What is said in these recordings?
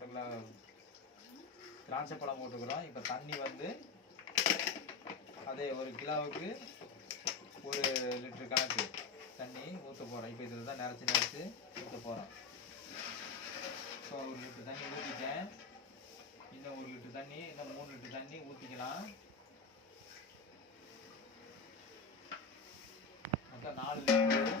Kilo திராட்சை பழம் போட்டுக்கிறோம். இப்போ தண்ணி வந்து அதே 1 கிலோவுக்கு 1 லிட்டர் கணக்கு தண்ணி ஊற்ற போகிறோம். இப்போ இதில் தான் நிறச்சி ஊற்ற போகிறோம். ஸோ 1 லிட்டர் தண்ணி ஊற்றிட்டேன். இன்னும் 1 லிட்டர் தண்ணி, இன்னும் 3 லிட்டர் தண்ணி ஊற்றிக்கலாம். மொத்தம் 4 லிட்டர்.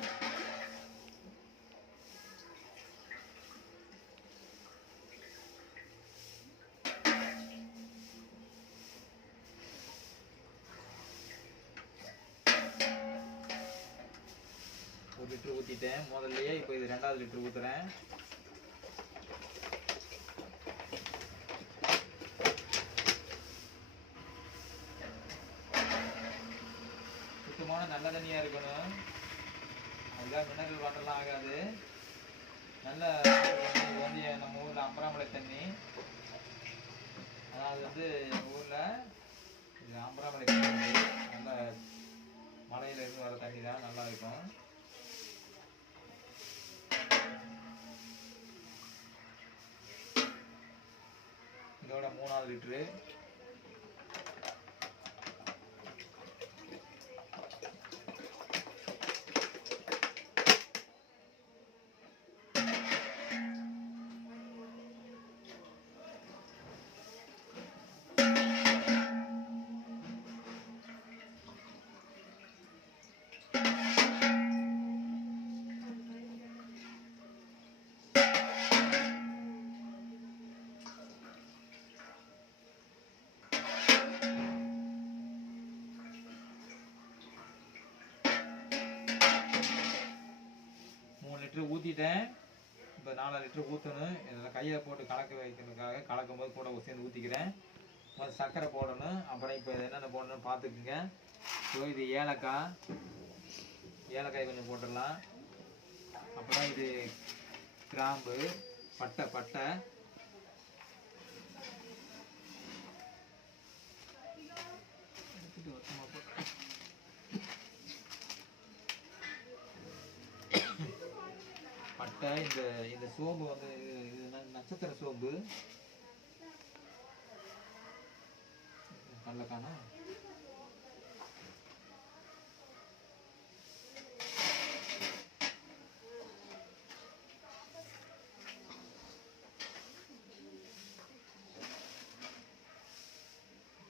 லிட்டர் ஊற்றிட்டேன் முதல்லையே. இப்போ இது 2வது லிட்டர் ஊற்றுறேன். சுத்தமான நல்ல தண்ணியாக இருக்கணும். அதுக்காக மினரல் வாட்டர்லாம் ஆகாது. நல்ல இது வந்து நம்ம ஊரில் அம்பராமலை தண்ணி. அதாவது வந்து எங்கள் ஊரில் இது அம்பராமலை தண்ணி நல்ல மலையில இருந்து வர தண்ணி தான், நல்லா இருக்கும். இதோட 3வது லிட்டரு. லிட்டர் ஊற்றிட்டேன். இப்போ 4 லிட்டர் ஊற்றணும். இதில் கையை போட்டு கலக்க வைக்கிறதுக்காக கலக்கும் போது கூட சேர்ந்து ஊற்றிக்கிறேன். முதல்ல சர்க்கரை போடணும். அப்புறம் இப்போ என்னென்ன போடணும்னு பார்த்துக்குங்க. ஸோ இது ஏலக்காய் கொஞ்சம் போட்டுடலாம். அப்புறம் இது கிராம்பு, பட்டை பட்டை பட்டை. இந்த சோம்பு வந்து இது நட்சத்திர சோம்பு. கடலக்கானா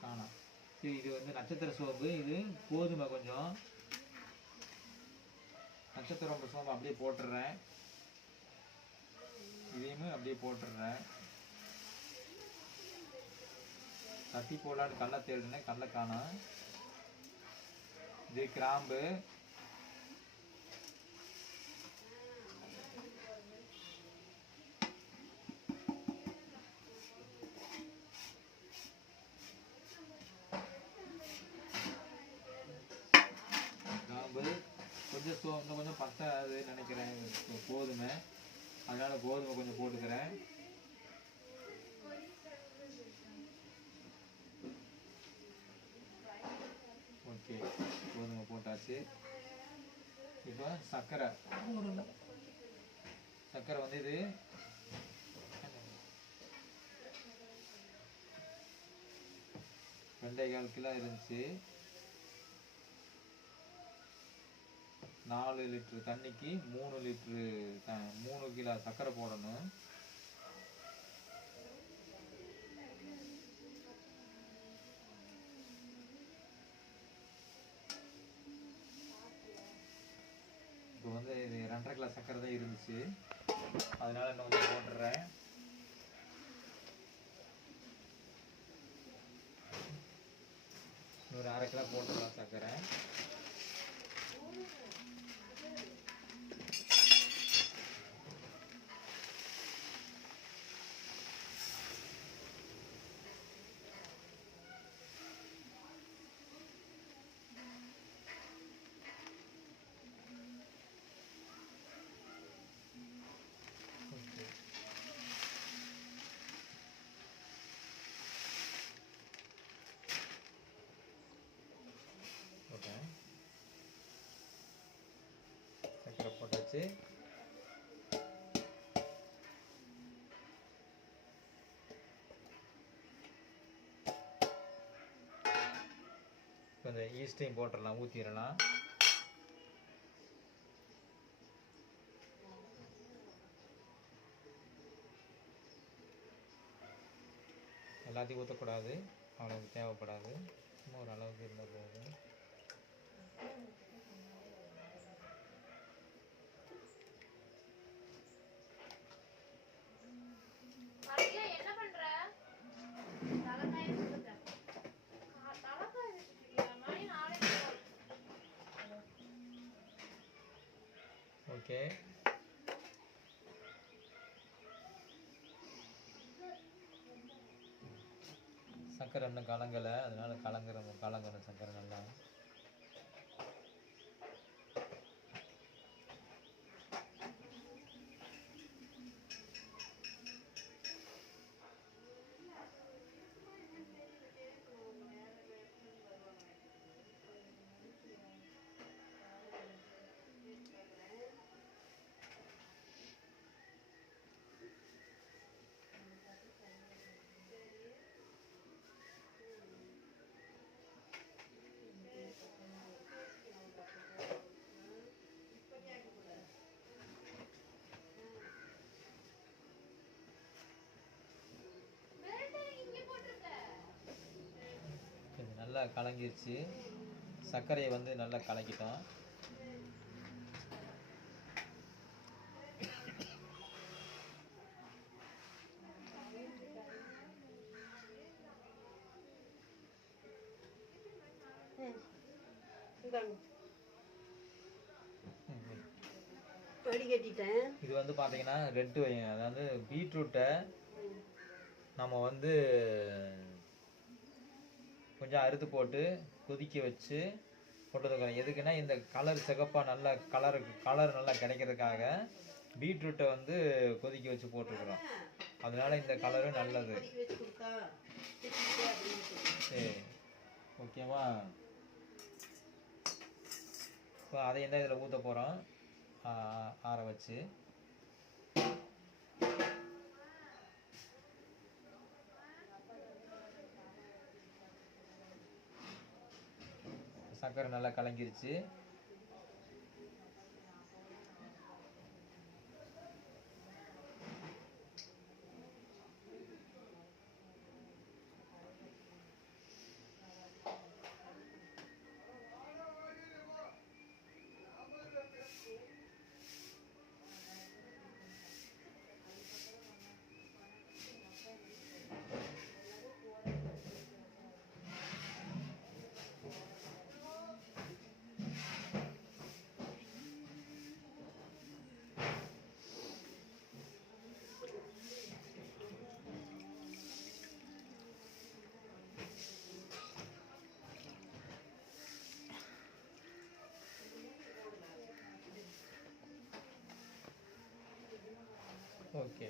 காணா. இது வந்து நட்சத்திர சோம்பு. இது கோதுமை கொஞ்சம். நட்சத்திர சோம்பு அப்படியே போட்டுடுறேன். இதையுமே அப்படியே போட்டுடுறேன். தட்டி போடலான்னு கடலை தேடுனேன், கடலை காணோம். இது கிராம்பு. கொஞ்சம் கொஞ்சம் பத்தாது நினைக்கிறேன். கோதுமை, அதனால கோதுமை கொஞ்சம் போட்டுக்கிறேன். ஓகே, கோதுமை போட்டாச்சு. இப்போ சர்க்கரை வந்து இது 2.25 கிலோ இருந்துச்சு. 4 லிட்டர் தண்ணிக்கு 3 கிலோ சர்க்கரை போடணும். இப்போ வந்து இது 2.5 கிலோ சர்க்கரை தான் இருந்துச்சு, அதனால இன்னும் கொஞ்சம் போட்டுடுறேன். ஒரு 1/2 கிலோ போட்டுடலாம் சர்க்கரை. சர்க்கரை போட்டாச்சு. இந்த ஈஸ்ட்டையும் போட்டுடலாம், ஊற்றிடலாம். எல்லாத்தையும் ஊற்றக்கூடாது, அவ்வளோக்கு தேவைப்படாது, சும்மா ஒரு அளவுக்கு இருந்தால் போதும். ஓகே, சர்க்கரை இன்னும் கலங்கலை, அதனால கலங்கணும் சர்க்கரை நல்லா. நல்லா கலங்கிருச்சு, சர்க்கரையை வந்து நல்லா கலக்கிட்டோம். இது வந்து பார்த்தீங்கன்னா ரெட் வைன், அதாவது பீட்ரூட்டை நம்ம வந்து கொஞ்சம் அறுத்து போட்டு கொதிக்க வச்சு போட்டுருக்கிறோம். எதுக்குன்னா இந்த கலர் சிகப்பாக நல்லா கலர் நல்லா கிடைக்கிறதுக்காக பீட்ரூட்டை வந்து கொதிக்க வச்சு போட்டிருக்கிறோம். அதனால இந்த கலரும் நல்லது. சரி, ஓகேவா? இப்போ அதையும் தான் இதில் ஊற்ற போகிறோம், ஆற வச்சு. சர்க்கரை நல்லா கலங்கிருச்சு. ஓகே.